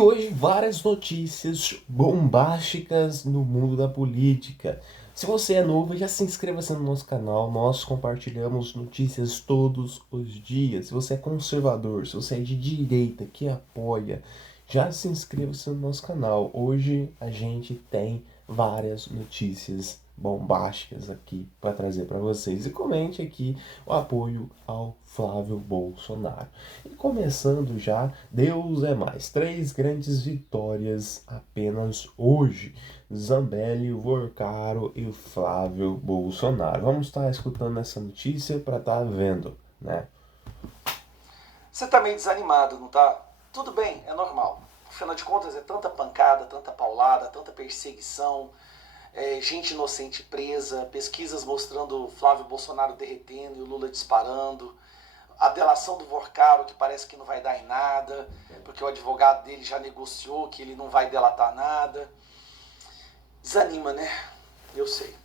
Hoje, várias notícias bombásticas no mundo da política. Se você é novo, já se inscreva-se no nosso canal. Nós compartilhamos notícias todos os dias. Se você é conservador, se você é de direita, que apoia, já se inscreva-se no nosso canal. Hoje a gente tem várias notícias bombásticas aqui para trazer para vocês. E comente aqui o apoio ao Flávio Bolsonaro. E começando já, Deus é mais. 3 grandes vitórias apenas hoje. Zambelli, Vorcaro e Flávio Bolsonaro. Vamos estar escutando essa notícia para estar vendo, né? Você tá meio desanimado, não tá? Tudo bem, é normal. Afinal de contas, é tanta pancada, tanta paulada, tanta perseguição, gente inocente presa, pesquisas mostrando Flávio Bolsonaro derretendo e o Lula disparando, a delação do Vorcaro, que parece que não vai dar em nada, porque o advogado dele já negociou que ele não vai delatar nada. Desanima, né? Eu sei.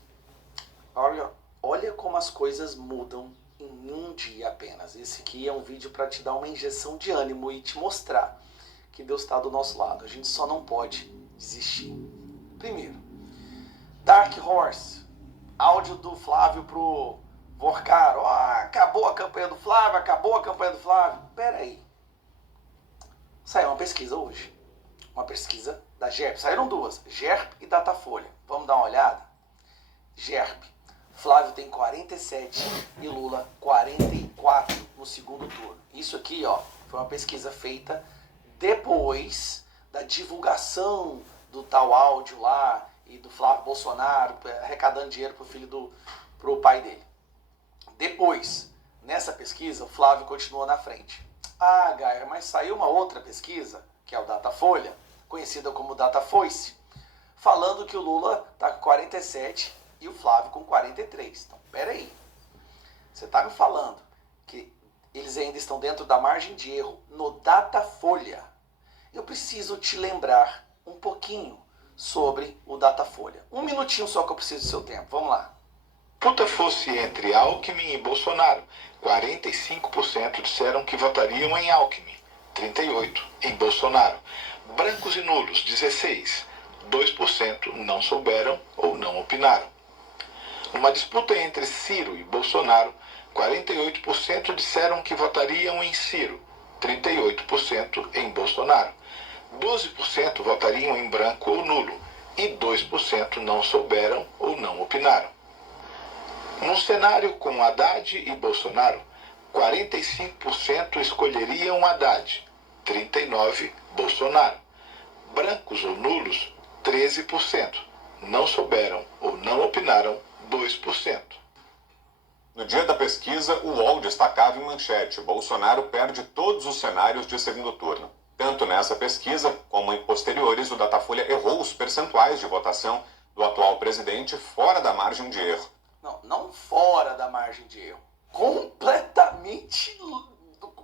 Olha como as coisas mudam em um dia apenas. Esse aqui é um vídeo para te dar uma injeção de ânimo e te mostrar que Deus está do nosso lado. A gente só não pode desistir. Primeiro, Dark Horse, áudio do Flávio pro Vorcaro. Acabou a campanha do Flávio, acabou a campanha do Flávio. Pera aí. Saiu uma pesquisa hoje. Uma pesquisa da GERP. Saíram duas, GERP e Datafolha. Vamos dar uma olhada? GERP. Flávio tem 47 e Lula 44 no segundo turno. Isso aqui, ó, foi uma pesquisa feita depois da divulgação do tal áudio lá e do Flávio Bolsonaro arrecadando dinheiro pro pai dele. Depois, nessa pesquisa, o Flávio continua na frente. Gaia, mas saiu uma outra pesquisa, que é o Datafolha, conhecida como Datafoice, falando que o Lula está com 47 e o Flávio com 43. Então, peraí. Você está me falando que eles ainda estão dentro da margem de erro no Datafolha. Eu preciso te lembrar um pouquinho sobre o Datafolha. Um minutinho só que eu preciso do seu tempo. Vamos lá. Disputa fosse entre Alckmin e Bolsonaro, 45% disseram que votariam em Alckmin, 38% em Bolsonaro. Brancos e nulos, 16%, 2% não souberam ou não opinaram. Numa disputa entre Ciro e Bolsonaro, 48% disseram que votariam em Ciro, 38% em Bolsonaro. 12% votariam em branco ou nulo e 2% não souberam ou não opinaram. Num cenário com Haddad e Bolsonaro, 45% escolheriam Haddad, 39% Bolsonaro. Brancos ou nulos, 13%. Não souberam ou não opinaram, 2%. No dia da pesquisa, o UOL destacava em manchete: Bolsonaro perde todos os cenários de segundo turno. Tanto nessa pesquisa, como em posteriores, o Datafolha errou os percentuais de votação do atual presidente fora da margem de erro. Não fora da margem de erro. Completamente,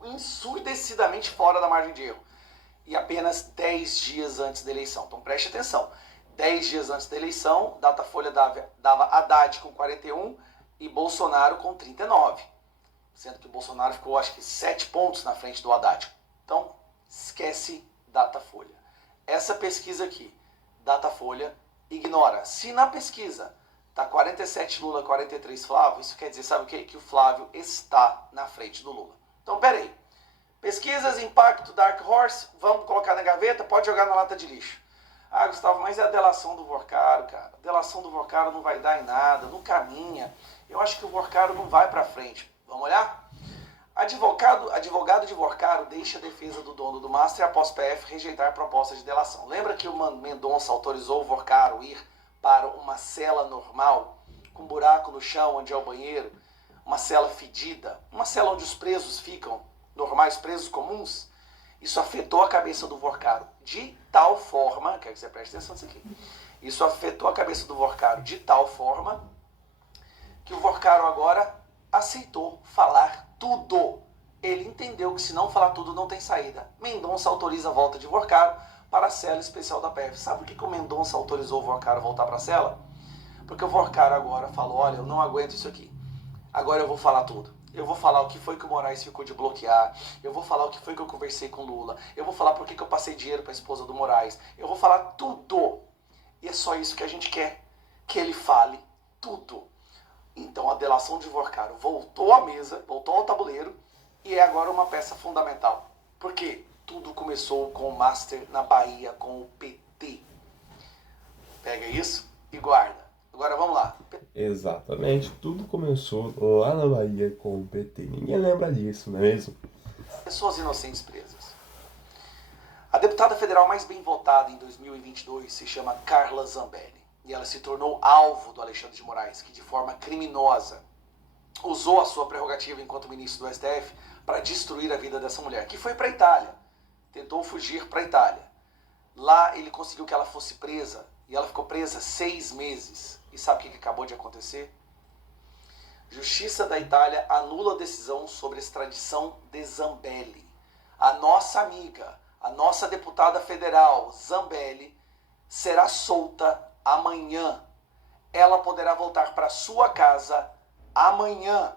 ensurdecidamente fora da margem de erro. E apenas 10 dias antes da eleição. Então preste atenção. 10 dias antes da eleição, Datafolha dava Haddad com 41 e Bolsonaro com 39. Sendo que o Bolsonaro ficou, acho que, 7 pontos na frente do Haddad. Então, esquece Datafolha. Essa pesquisa aqui, Datafolha, ignora. Se na pesquisa tá 47 Lula, 43 Flávio, isso quer dizer, sabe o quê? Que o Flávio está na frente do Lula. Então, peraí. Pesquisas, impacto, Dark Horse, vamos colocar na gaveta, pode jogar na lata de lixo. Gustavo, mas é a delação do Vorcaro, cara. A delação do Vorcaro não vai dar em nada, não caminha. Eu acho que o Vorcaro não vai pra frente. Vamos olhar? Advogado de Vorcaro deixa a defesa do dono do Master após PF rejeitar a proposta de delação. Lembra que o Mendonça autorizou o Vorcaro ir para uma cela normal, com buraco no chão onde é o banheiro, uma cela fedida, uma cela onde os presos ficam normais, presos comuns? Isso afetou a cabeça do Vorcaro de tal forma, quero que você preste atenção nisso aqui, isso afetou a cabeça do Vorcaro de tal forma que o Vorcaro agora aceitou falar tudo. Ele entendeu que se não falar tudo não tem saída. Mendonça autoriza a volta de Vorcaro para a cela especial da PF. Sabe por que o Mendonça autorizou o Vorcaro a voltar para a cela? Porque o Vorcaro agora falou: olha, eu não aguento isso aqui. Agora eu vou falar tudo. Eu vou falar o que foi que o Moraes ficou de bloquear. Eu vou falar o que foi que eu conversei com o Lula. Eu vou falar por que eu passei dinheiro para a esposa do Moraes. Eu vou falar tudo. E é só isso que a gente quer. Que ele fale tudo. Então a delação de Vorcaro voltou à mesa, voltou ao tabuleiro e é agora uma peça fundamental. Porque tudo começou com o Master na Bahia, com o PT. Pega isso e guarda. Agora vamos lá. Exatamente, tudo começou lá na Bahia com o PT. Ninguém lembra disso, não é mesmo? Pessoas inocentes presas. A deputada federal mais bem votada em 2022 se chama Carla Zambelli. E ela se tornou alvo do Alexandre de Moraes, que de forma criminosa usou a sua prerrogativa enquanto ministro do STF para destruir a vida dessa mulher, que foi para a Itália. Tentou fugir para a Itália. Lá ele conseguiu que ela fosse presa, e ela ficou presa 6 meses. E sabe o que acabou de acontecer? Justiça da Itália anula a decisão sobre a extradição de Zambelli. A nossa amiga, a nossa deputada federal, Zambelli, será solta amanhã. Ela poderá voltar para sua casa amanhã.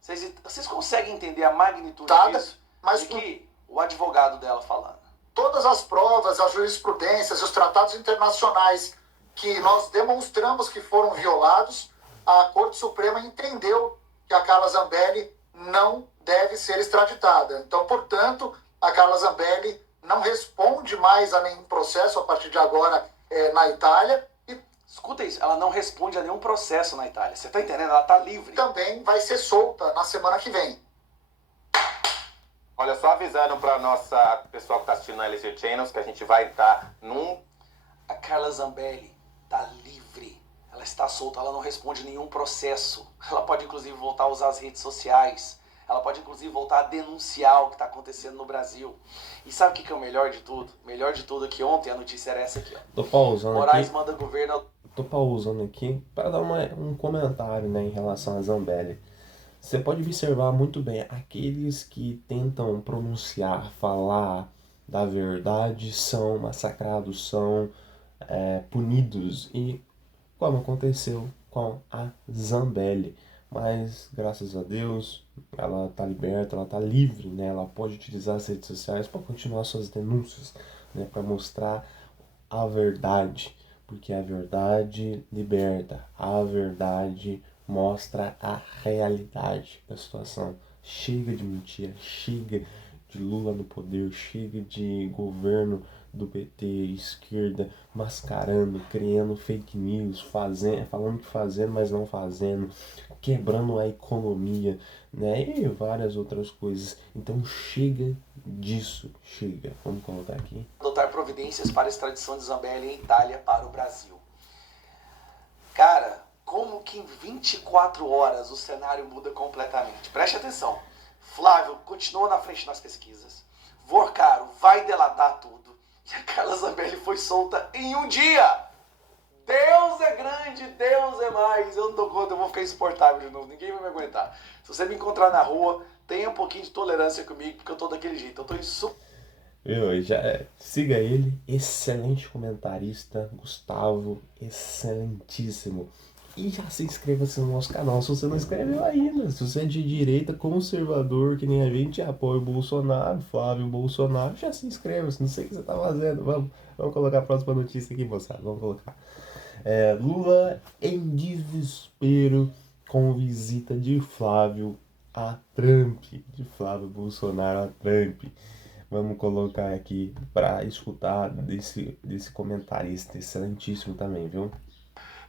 Vocês conseguem entender a magnitude disso? Mas de que o advogado dela falando. Todas as provas, as jurisprudências e os tratados internacionais que nós demonstramos que foram violados, a Corte Suprema entendeu que a Carla Zambelli não deve ser extraditada. Então, portanto, a Carla Zambelli não responde mais a nenhum processo a partir de agora na Itália. E escuta isso, ela não responde a nenhum processo na Itália. Você está entendendo? Ela está livre. Também vai ser solta na semana que vem. Olha, só avisando para nossa pessoal que está assistindo na LG Channels que a gente vai estar A Carla Zambelli está livre. Ela está solta, ela não responde nenhum processo. Ela pode, inclusive, voltar a usar as redes sociais. Ela pode, inclusive, voltar a denunciar o que está acontecendo no Brasil. E sabe o que é o melhor de tudo? O melhor de tudo é que ontem a notícia era essa aqui, ó. Tô pausando Moraes aqui. manda governo... Tô pausando aqui para dar um comentário, né, em relação a Zambelli. Você pode observar muito bem, aqueles que tentam pronunciar, falar da verdade são massacrados, são punidos, e como aconteceu com a Zambelli. Mas, graças a Deus, ela tá liberta, ela tá livre, né? Ela pode utilizar as redes sociais para continuar suas denúncias, né? Para mostrar a verdade, porque a verdade liberta, a verdade mostra a realidade da situação. Chega de mentira, chega de Lula no poder, chega de governo do PT, esquerda, mascarando, criando fake news, falando que fazendo, mas não fazendo, quebrando a economia, né? E várias outras coisas. Então chega disso, chega. Vamos colocar aqui. Adotar providências para a extradição de Zambelli em Itália para o Brasil. Cara, como que em 24 horas o cenário muda completamente? Preste atenção. Flávio continua na frente nas pesquisas. Vorcaro vai delatar tudo. E a Carla Zambelli foi solta em um dia. Deus é grande, Deus é mais. Eu não dou conta, eu vou ficar insuportável de novo. Ninguém vai me aguentar. Se você me encontrar na rua, tenha um pouquinho de tolerância comigo, porque eu tô daquele jeito. Eu tô Siga ele, excelente comentarista, Gustavo, excelentíssimo. E já se inscreva-se no nosso canal se você não inscreveu ainda. Se você é de direita, conservador, que nem a gente, apoia o Bolsonaro, Flávio Bolsonaro, já se inscreva-se. Não sei o que você tá fazendo. Vamos colocar a próxima notícia aqui, moçada. Vamos colocar. Lula em desespero com visita de Flávio a Trump. De Flávio Bolsonaro a Trump. Vamos colocar aqui para escutar desse comentarista excelentíssimo também, viu?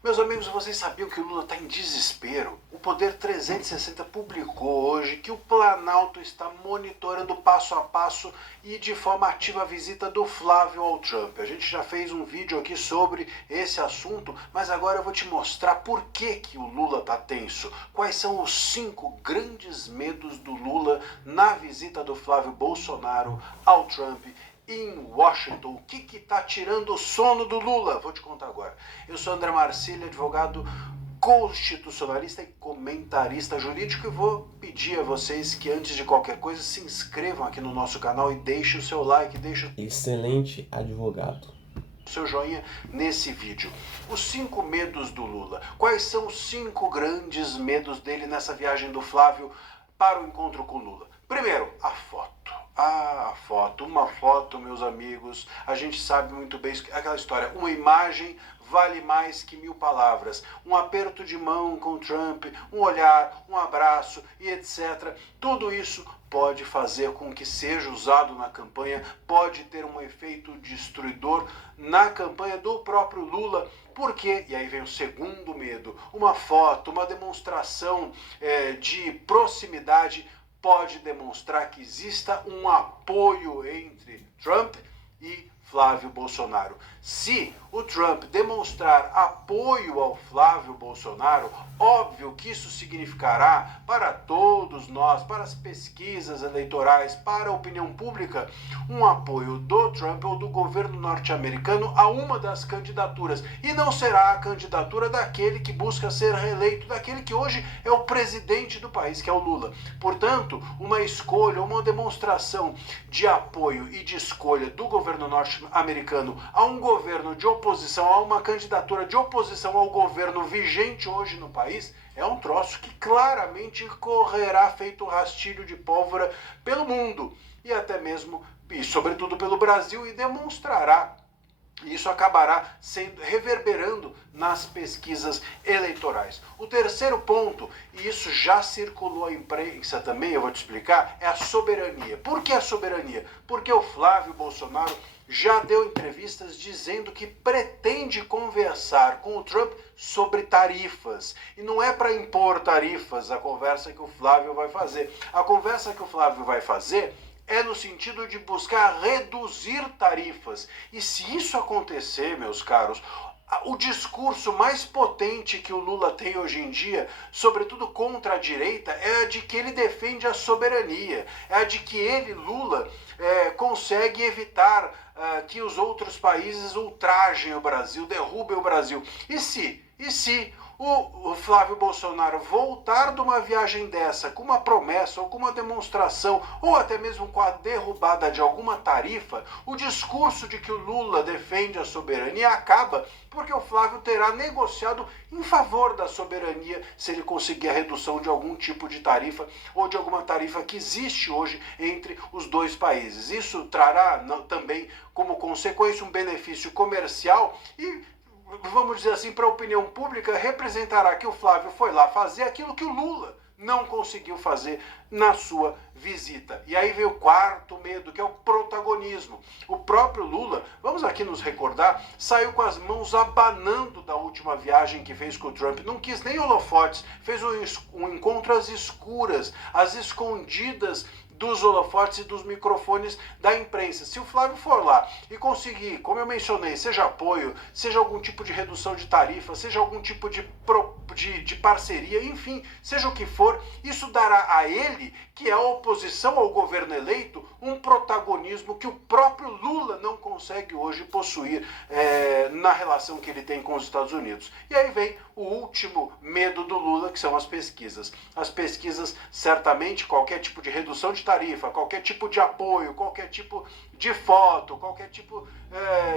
Meus amigos, vocês sabiam que o Lula está em desespero? O Poder 360 publicou hoje que o Planalto está monitorando passo a passo e de forma ativa a visita do Flávio ao Trump. A gente já fez um vídeo aqui sobre esse assunto, mas agora eu vou te mostrar por que o Lula está tenso. Quais são os 5 grandes medos do Lula na visita do Flávio Bolsonaro ao Trump em Washington. O que está tirando o sono do Lula? Vou te contar agora. Eu sou André Marcílio, advogado constitucionalista e comentarista jurídico, e vou pedir a vocês que antes de qualquer coisa se inscrevam aqui no nosso canal e deixem o seu like, excelente advogado. seu joinha nesse vídeo. Os 5 medos do Lula. Quais são os 5 grandes medos dele nessa viagem do Flávio para o encontro com Lula? Primeiro, a foto. Ah, a foto. Uma foto, meus amigos, a gente sabe muito bem aquela história. Uma imagem vale mais que 1000 palavras. Um aperto de mão com Trump, um olhar, um abraço e etc. Tudo isso pode fazer com que seja usado na campanha, pode ter um efeito destruidor na campanha do próprio Lula. Por quê? E aí vem o segundo medo. Uma foto, uma demonstração de proximidade pode demonstrar que exista um apoio entre Trump e Flávio Bolsonaro. Se o Trump demonstrar apoio ao Flávio Bolsonaro, óbvio que isso significará para todos nós, para as pesquisas eleitorais, para a opinião pública, um apoio do Trump ou do governo norte-americano a uma das candidaturas. E não será a candidatura daquele que busca ser reeleito, daquele que hoje é o presidente do país, que é o Lula. Portanto, uma escolha, uma demonstração de apoio e de escolha do governo norte-americano a um governo de oposição, a uma candidatura de oposição ao governo vigente hoje no país, é um troço que claramente correrá feito rastilho de pólvora pelo mundo e até mesmo, e sobretudo pelo Brasil, e demonstrará, isso acabará reverberando nas pesquisas eleitorais. O terceiro ponto, e isso já circulou à imprensa também, eu vou te explicar, é a soberania. Por que a soberania? Porque o Flávio Bolsonaro já deu entrevistas dizendo que pretende conversar com o Trump sobre tarifas. E não é para impor tarifas a conversa que o Flávio vai fazer. A conversa que o Flávio vai fazer é no sentido de buscar reduzir tarifas. E se isso acontecer, meus caros, o discurso mais potente que o Lula tem hoje em dia, sobretudo contra a direita, é a de que ele defende a soberania, é a de que ele, Lula, consegue evitar que os outros países ultrajem o Brasil, derrubem o Brasil. E se o Flávio Bolsonaro voltar de uma viagem dessa com uma promessa ou com uma demonstração ou até mesmo com a derrubada de alguma tarifa, o discurso de que o Lula defende a soberania acaba, porque o Flávio terá negociado em favor da soberania se ele conseguir a redução de algum tipo de tarifa ou de alguma tarifa que existe hoje entre os dois países. Isso trará também como consequência um benefício comercial e, vamos dizer assim, para a opinião pública, representará que o Flávio foi lá fazer aquilo que o Lula não conseguiu fazer na sua visita. E aí vem o quarto medo, que é o protagonismo. O próprio Lula, vamos aqui nos recordar, saiu com as mãos abanando da última viagem que fez com o Trump. Não quis nem holofotes, fez um encontro às escuras, às escondidas dos holofotes e dos microfones da imprensa. Se o Flávio for lá e conseguir, como eu mencionei, seja apoio, seja algum tipo de redução de tarifa, seja algum tipo de parceria, enfim, seja o que for, isso dará a ele, que é a oposição ao governo eleito, um protagonismo que o próprio Lula não consegue hoje possuir na relação que ele tem com os Estados Unidos. E aí vem o último medo do Lula, que são as pesquisas. As pesquisas, certamente, qualquer tipo de redução de tarifa, qualquer tipo de apoio, qualquer tipo de foto, qualquer tipo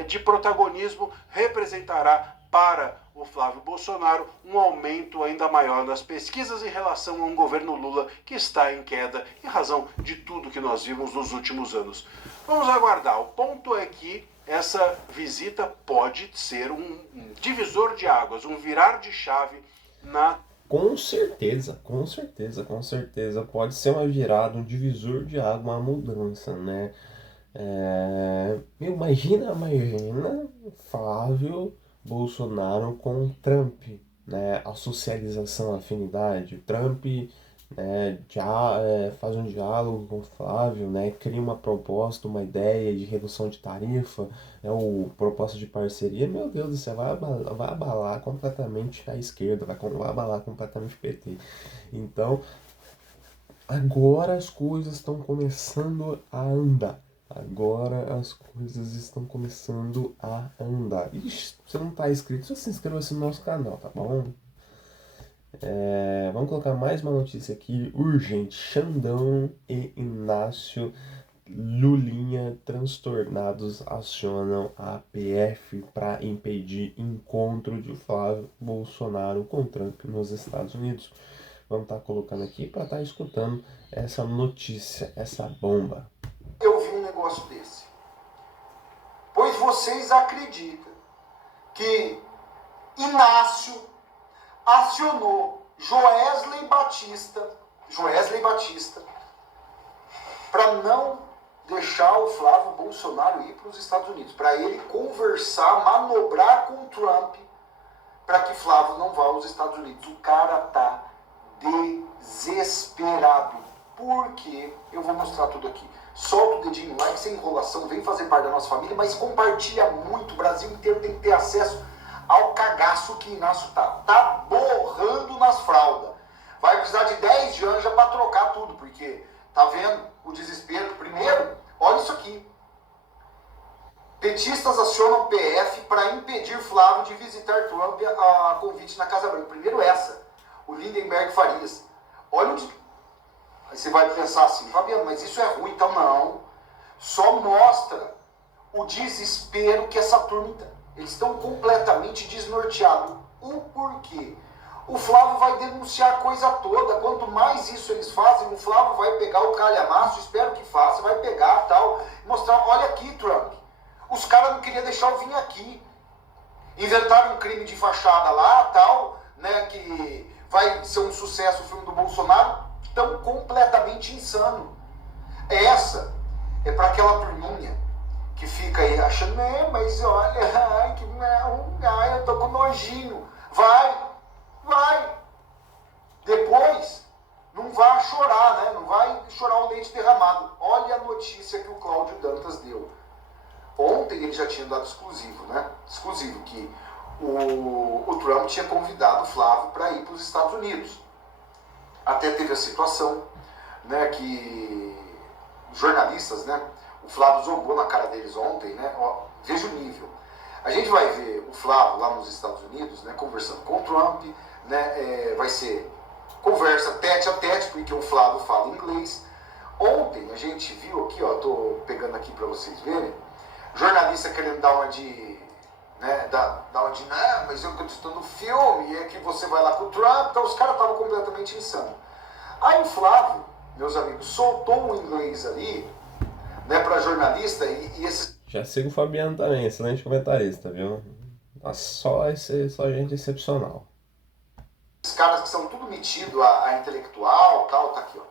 de protagonismo representará para o Flávio Bolsonaro um aumento ainda maior nas pesquisas em relação a um governo Lula que está em queda em razão de tudo que nós vimos nos últimos anos. Vamos aguardar. O ponto é que essa visita pode ser um divisor de águas, um virar de chave na... Com certeza, pode ser uma virada, um divisor de água, uma mudança, né? Imagina Flávio Bolsonaro com Trump, né? A socialização, a afinidade. O Trump faz um diálogo com o Flávio, né? Cria uma proposta, uma ideia de redução de tarifa, proposta de parceria. Meu Deus do céu, vai abalar completamente a esquerda, vai abalar completamente o PT. Então, agora as coisas estão começando a andar. Ixi, se você não tá inscrito, só se inscreva no nosso canal, tá bom? Vamos colocar mais uma notícia aqui, urgente. Xandão e Inácio Lulinha transtornados acionam a PF para impedir encontro de Flávio Bolsonaro com Trump nos Estados Unidos. vamos estar colocando aqui para estar escutando essa notícia, essa bomba. Eu vi um negócio desse. Pois vocês acreditam que Inácio acionou Joesley Batista para não deixar o Flávio Bolsonaro ir para os Estados Unidos, para ele conversar, manobrar com o Trump para que Flávio não vá aos Estados Unidos. O cara tá desesperado. Por quê? Eu vou mostrar tudo aqui. Solta o dedinho no like, sem enrolação, vem fazer parte da nossa família, mas compartilha muito. O Brasil inteiro tem que ter acesso ao cagaço que Inácio tá borrando nas fraldas. Vai precisar de 10 janja para trocar tudo, porque tá vendo o desespero? Primeiro, olha isso aqui. Petistas acionam PF para impedir Flávio de visitar Trump a convite na Casa Branca. Primeiro essa, o Lindenberg Farias. Olha onde... Aí você vai pensar assim, Fabiano, mas isso é ruim, então não. Só mostra o desespero que essa turma está. Eles estão completamente desnorteados. O porquê? O Flávio vai denunciar a coisa toda. Quanto mais isso eles fazem, o Flávio vai pegar o calhamaço, espero que faça, vai pegar tal, mostrar, olha aqui, Trump. Os caras não queriam deixar eu vir aqui. Inventaram um crime de fachada lá, tal, né, que vai ser um sucesso o filme do Bolsonaro. Estão completamente insano. Essa é para aquela turminha que fica aí achando, mas olha, ai, que não, ai, eu tô com nojinho. Vai. Depois, não vai chorar, né? Não vai chorar o leite derramado. Olha a notícia que o Cláudio Dantas deu. Ontem ele já tinha dado exclusivo, né? Exclusivo, que o Trump tinha convidado o Flávio para ir para os Estados Unidos. Até teve a situação, né, que jornalistas, né, o Flávio zombou na cara deles ontem, né, ó, veja o nível. A gente vai ver o Flávio lá nos Estados Unidos, né, conversando com o Trump, né, vai ser conversa tete a tete, porque o Flávio fala inglês. Ontem a gente viu aqui, ó, tô pegando aqui para vocês verem, jornalista querendo dar uma de... né, não, mas eu estou estudando filme, é que você vai lá com o Trump, então os caras estavam completamente insanos. Aí o Flávio, meus amigos, soltou um inglês ali, né, para jornalista, e esses... Já sigo o Fabiano também, excelente comentarista, viu? Só gente excepcional. Esses caras que são tudo metido a intelectual, tal, tá aqui, ó.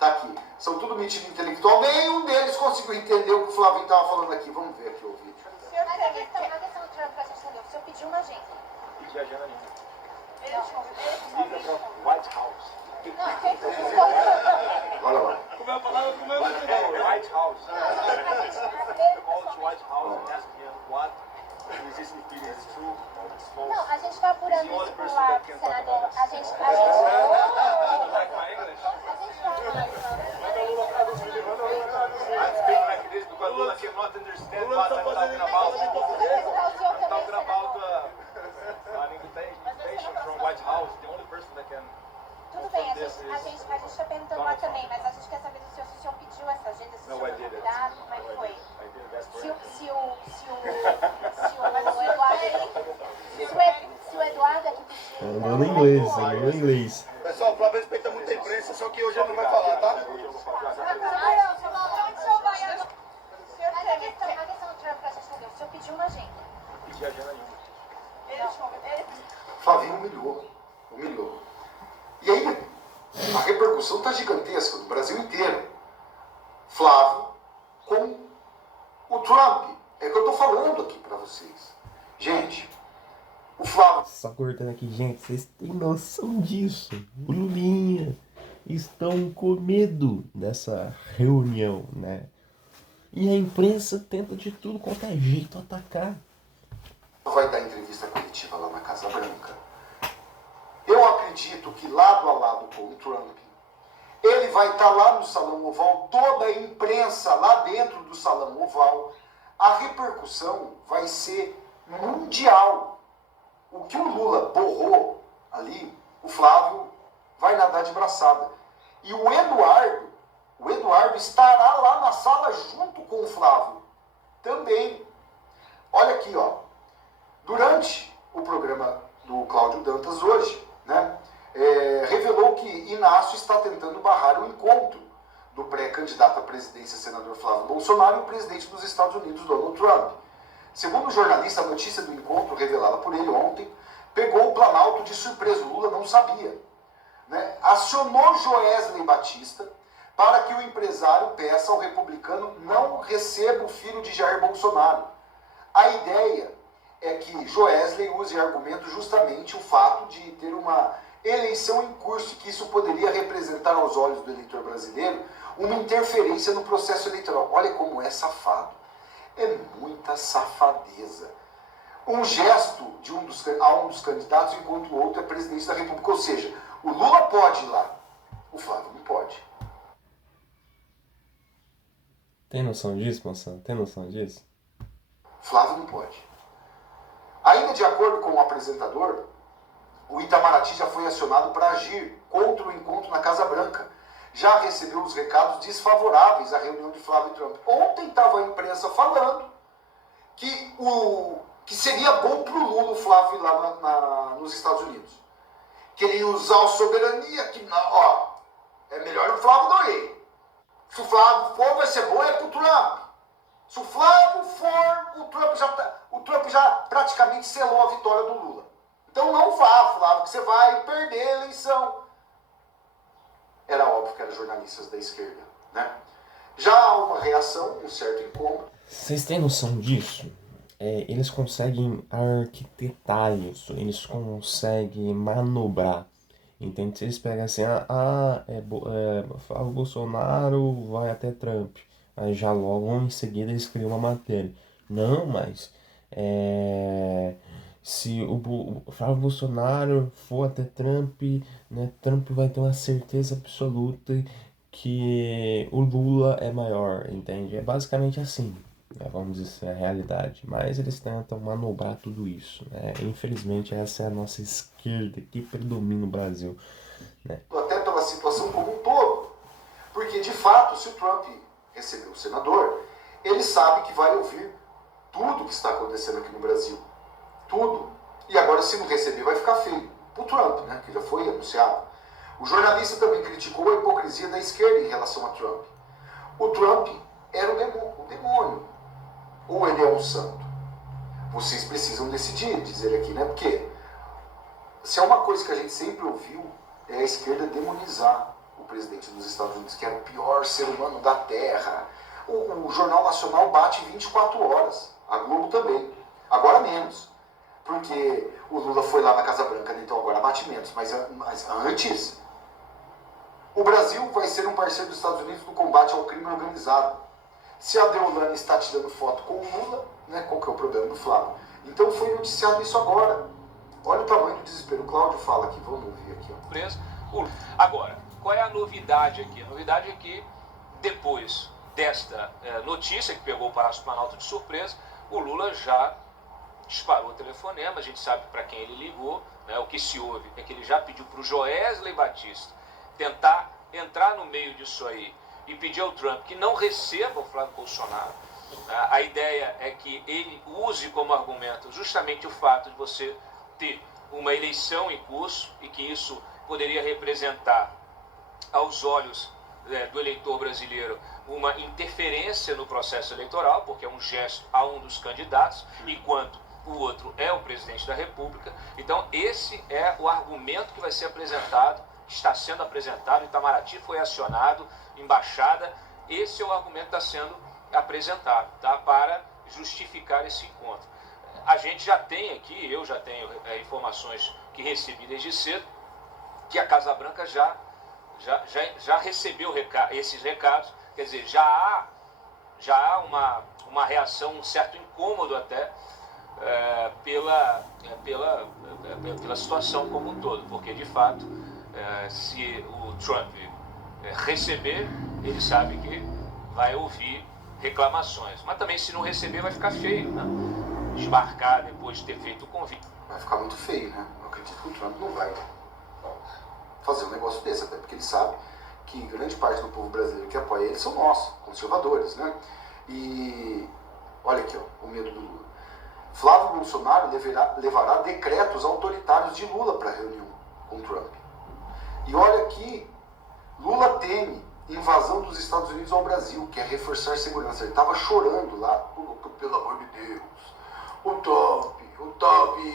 Tá aqui. São tudo metido intelectual, nenhum deles conseguiu entender o que o Flavinho estava falando aqui. Vamos ver aqui o vídeo. Mas a questão do Trump pra gente entender, o senhor pediu uma agenda. Pedi agenda nenhuma. Liga para White House. Olha lá. Como é a palavra? Como é o White House. Call to White House and ask him what is true or it's false. Não, a gente está apurando isso por lá, senador. A gente tá... I speak like this because Lula cannot understand what I'm talking about. I'm talking about an invitation from White House. The only person that can... Tudo bem, a gente está perguntando lá também, mas a gente quer saber se o senhor pediu essa agenda, se o senhor foi convidado, como é que foi? Se o Eduardo é que pediu... Andando em inglês, Pessoal, o Flávio respeita muito a imprensa, só que hoje ele não vai falar, tá? Mas a questão do Trump pra gente entender, o senhor pediu uma agenda. Pedi agenda nenhuma. Flavinho humilhou. E aí, a repercussão tá gigantesca no Brasil inteiro. Flávio com o Trump. É que eu tô falando aqui pra vocês. Gente, o Flávio... Só cortando aqui, gente, vocês têm noção disso? O Lulinha estão com medo dessa reunião, né? E a imprensa tenta de tudo quanto é jeito atacar. Vai dar entrevista coletiva lá na Casa Branca. Eu acredito que lado a lado com o Trump, ele vai estar lá no Salão Oval, toda a imprensa lá dentro do Salão Oval. A repercussão vai ser mundial. O que o Lula borrou ali, o Flávio vai nadar de braçada. E o Eduardo estará lá na sala junto com o Flávio também. Olha aqui, ó. Durante o programa do Cláudio Dantas hoje, né, revelou que Inácio está tentando barrar o encontro do pré-candidato à presidência, senador Flávio Bolsonaro, e o presidente dos Estados Unidos, Donald Trump. Segundo o jornalista, a notícia do encontro revelada por ele ontem pegou o Planalto de surpresa. O Lula não sabia. Né? Acionou Joesley Batista para que o empresário peça ao republicano não receba o filho de Jair Bolsonaro. A ideia é que Joesley use argumento justamente o fato de ter uma eleição em curso e que isso poderia representar aos olhos do eleitor brasileiro uma interferência no processo eleitoral. Olha como é safado. É muita safadeza. Um gesto de um dos candidatos enquanto o outro é presidente da República. Ou seja, o Lula pode ir lá, o Flávio não pode. Tem noção disso, moção? Tem noção disso? Flávio não pode. Ainda de acordo com o apresentador, o Itamaraty já foi acionado para agir contra o encontro na Casa Branca. Já recebeu os recados desfavoráveis à reunião de Flávio e Trump. Ontem estava a imprensa falando que seria bom para o Lula, o Flávio, ir lá nos Estados Unidos. Que ele ia usar a soberania, que é melhor o Flávio não ir. Se o Flávio for, vai ser bom para o Trump. Se o Flávio for, o Trump já praticamente selou a vitória do Lula. Então não vá, Flávio, que você vai perder a eleição. Era óbvio que eram jornalistas da esquerda, né? Já há uma reação, um certo incômodo. Vocês têm noção disso? Eles conseguem arquitetar isso, eles conseguem manobrar. Entende? Se eles pegam assim, Flávio Bolsonaro vai até Trump. Aí já logo em seguida eles criam uma matéria. Não, mas se o Flávio Bolsonaro for até Trump, né, Trump vai ter uma certeza absoluta que o Lula é maior, entende? É basicamente assim, né, vamos dizer, a realidade. Mas eles tentam manobrar tudo isso, né? Infelizmente essa é a nossa esquerda que predomina no Brasil, né? Até pela situação como um todo. Porque, de fato, se o Trump receber o senador, ele sabe que vai ouvir tudo que está acontecendo aqui no Brasil. Tudo. E agora, se não receber, vai ficar feio. Pro Trump, né? Que já foi anunciado. O jornalista também criticou a hipocrisia da esquerda em relação a Trump. O Trump era o demônio. Ou ele é um santo? Vocês precisam decidir, dizer aqui, né? Porque se é uma coisa que a gente sempre ouviu, é a esquerda demonizar o presidente dos Estados Unidos, que era o pior ser humano da Terra. O Jornal Nacional bate 24 horas. A Globo também. Agora menos. Porque o Lula foi lá na Casa Branca, né? Então agora bate menos. Mas antes, o Brasil vai ser um parceiro dos Estados Unidos no combate ao crime organizado. Se a Deolane está tirando foto com o Lula, né? Qual que é o problema do Flávio? Então foi noticiado isso agora. Olha o tamanho do desespero. O Cláudio fala aqui, vamos ouvir aqui. Agora, qual é a novidade aqui? A novidade é que depois desta notícia que pegou o Palácio do Planalto de surpresa, o Lula já disparou o telefonema, a gente sabe para quem ele ligou, né? O que se ouve é que ele já pediu para o Joesley Batista tentar entrar no meio disso aí e pedir ao Trump que não receba o Flávio Bolsonaro. A ideia é que ele use como argumento justamente o fato de você ter uma eleição em curso e que isso poderia representar aos olhos do eleitor brasileiro uma interferência no processo eleitoral, porque é um gesto a um dos candidatos, enquanto o outro é o presidente da República. Então esse é o argumento que vai ser apresentado, que está sendo apresentado, Itamaraty foi acionado, embaixada, esse é o argumento que está sendo apresentado, tá, para justificar esse encontro. A gente já tem aqui, eu já tenho informações que recebi desde cedo, que a Casa Branca já recebeu esses recados, quer dizer, já há uma reação, um certo incômodo até pela situação como um todo, porque de fato, se o Trump receber, ele sabe que vai ouvir reclamações, mas também se não receber vai ficar feio, né? Desmarcar depois de ter feito o convite. Vai ficar muito feio, né? Eu acredito que o Trump não vai fazer um negócio desse, até porque ele sabe que grande parte do povo brasileiro que apoia ele são nós, conservadores, né? E olha aqui, ó, o medo do Lula. Flávio Bolsonaro levará decretos autoritários de Lula para a reunião com Trump. E olha aqui, Lula teme invasão dos Estados Unidos ao Brasil, quer reforçar segurança. Ele estava chorando lá, pelo amor de Deus, o Trump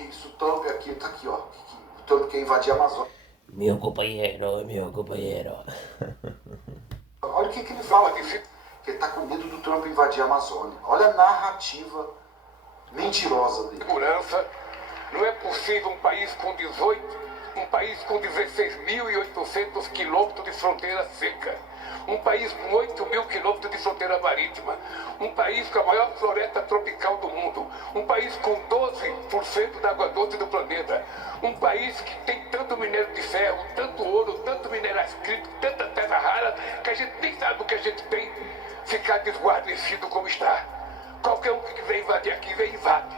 isso, o Trump aquilo, tá aqui, ó, o Trump quer invadir a Amazônia. Meu companheiro. Olha o que ele fala, que ele está com medo do Trump invadir a Amazônia. Olha a narrativa mentirosa dele. Segurança, não é possível um país com 16.800 quilômetros de fronteira seca, um país com 8.000 quilômetros de fronteira marítima, um país com a maior floresta tropical do mundo, um país com 12% da água doce do planeta, um país que tem tanto minério de ferro, tanto ouro, tanto minerais críticos, tanta terra rara, que a gente nem sabe o que a gente tem, ficar desguarnecido como está. Qualquer um que vem invadir aqui, vem invade,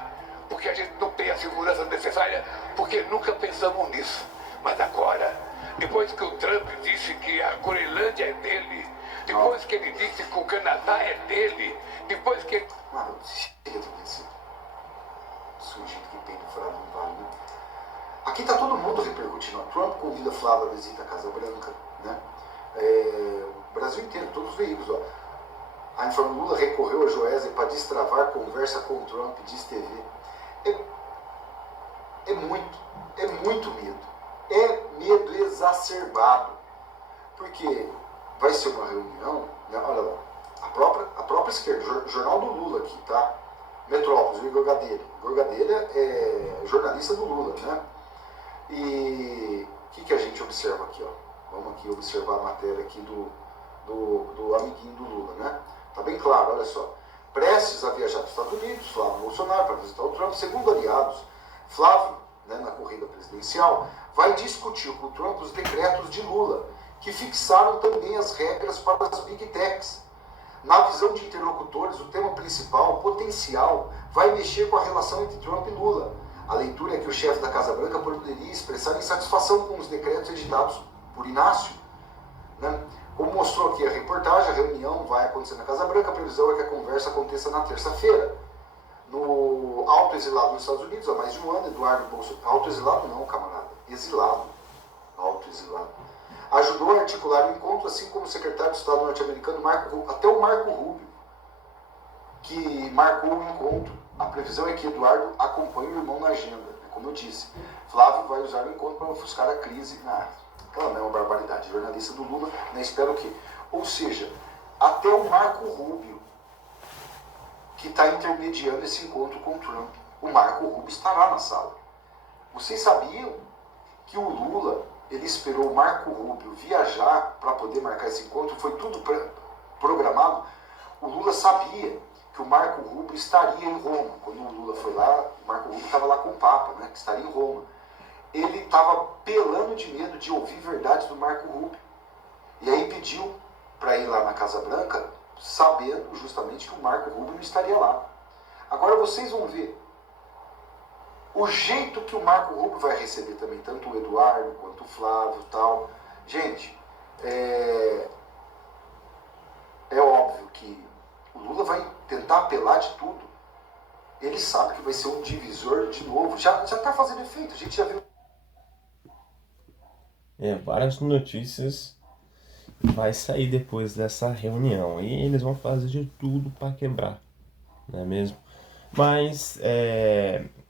porque a gente não tem a segurança necessária, porque nunca pensamos nisso. Mas agora, depois que o Trump disse que a Groenlândia é dele, depois que ele disse que o Canadá é dele, depois que ele... Mano, chega desse sujeito que tem no Flávio Vale, né? Aqui tá todo mundo repercutindo. O Trump convida Flávio a visita à Casa Branca, né? O Brasil inteiro, todos os veículos, ó. A Informa Lula recorreu a Joesley para destravar conversa com o Trump, diz TV. É muito medo. É medo exacerbado. Porque vai ser uma reunião, né? Olha lá, a própria esquerda, jornal do Lula aqui, tá? Metrópolis, o Igor Gadelha é jornalista do Lula, né? E o que a gente observa aqui, ó? Vamos aqui observar a matéria aqui do amiguinho do Lula, né? Tá bem claro, olha só. Prestes a viajar para os Estados Unidos, Flávio Bolsonaro para visitar o Trump, segundo aliados, Flávio, né, na corrida presidencial, vai discutir com o Trump os decretos de Lula, que fixaram também as regras para as Big Techs. Na visão de interlocutores, o tema principal, potencial, vai mexer com a relação entre Trump e Lula. A leitura é que o chefe da Casa Branca poderia expressar insatisfação com os decretos editados por Inácio, né? Como mostrou aqui a reportagem, a reunião vai acontecer na Casa Branca, a previsão é que a conversa aconteça na terça-feira. No autoexilado nos Estados Unidos, há mais de um ano, Eduardo Bolsonaro... Autoexilado não, camarada. Exilado. Autoexilado. Ajudou a articular o encontro, assim como o secretário de Estado norte-americano, até o Marco Rubio, que marcou o encontro. A previsão é que Eduardo acompanhe o irmão na agenda. Como eu disse, Flávio vai usar o encontro para ofuscar a crise aquela não é uma barbaridade. Jornalista do Lula, né, espera o quê? Ou seja, até o Marco Rubio, que está intermediando esse encontro com o Trump, o Marco Rubio estará na sala. Vocês sabiam que o Lula, ele esperou o Marco Rubio viajar para poder marcar esse encontro? Foi tudo programado. O Lula sabia que o Marco Rubio estaria em Roma. Quando o Lula foi lá, o Marco Rubio estava lá com o Papa, né, que estaria em Roma. Ele estava pelando de medo de ouvir verdades do Marco Rubio. E aí pediu para ir lá na Casa Branca, sabendo justamente que o Marco Rubio não estaria lá. Agora vocês vão ver o jeito que o Marco Rubio vai receber também, tanto o Eduardo quanto o Flávio e tal. Gente, é óbvio que o Lula vai tentar apelar de tudo. Ele sabe que vai ser um divisor de novo. Já está fazendo efeito, a gente já viu. Várias notícias vai sair depois dessa reunião e eles vão fazer de tudo para quebrar, não é mesmo? Mas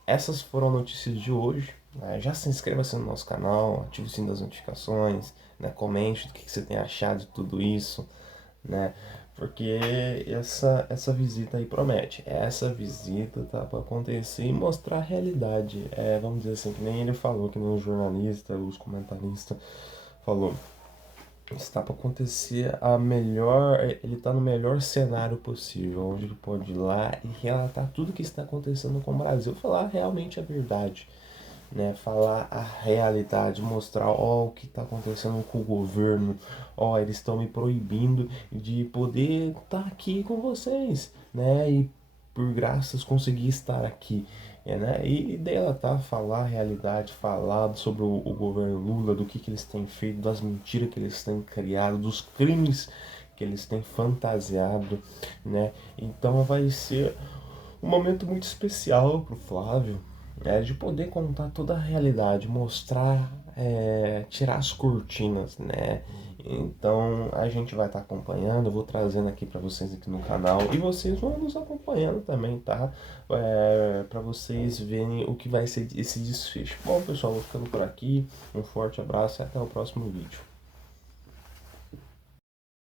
essas foram notícias de hoje, né? Já se inscreva-se no nosso canal, ative o sininho das notificações, né? Comente o que você tem achado de tudo isso, né? Porque essa visita aí promete. Essa visita tá para acontecer e mostrar a realidade. Vamos dizer assim, que nem ele falou, que nem o jornalista, os comentaristas falou. Está para acontecer ele está no melhor cenário possível, onde ele pode ir lá e relatar tudo o que está acontecendo com o Brasil, falar realmente a verdade, né? Falar a realidade, mostrar o que está acontecendo com o governo, eles estão me proibindo de poder estar aqui com vocês, né? E por graças conseguir estar aqui, né? E dela falar a realidade, falar sobre o governo Lula, do que eles têm feito, das mentiras que eles têm criado, dos crimes que eles têm fantasiado, né? Então vai ser um momento muito especial pro Flávio, de poder contar toda a realidade, mostrar tirar as cortinas, né? Então a gente vai estar acompanhando, eu vou trazendo aqui para vocês aqui no canal e vocês vão nos acompanhando também, tá? Para vocês verem o que vai ser esse desfecho. Bom, pessoal, vou ficando por aqui. Um forte abraço e até o próximo vídeo.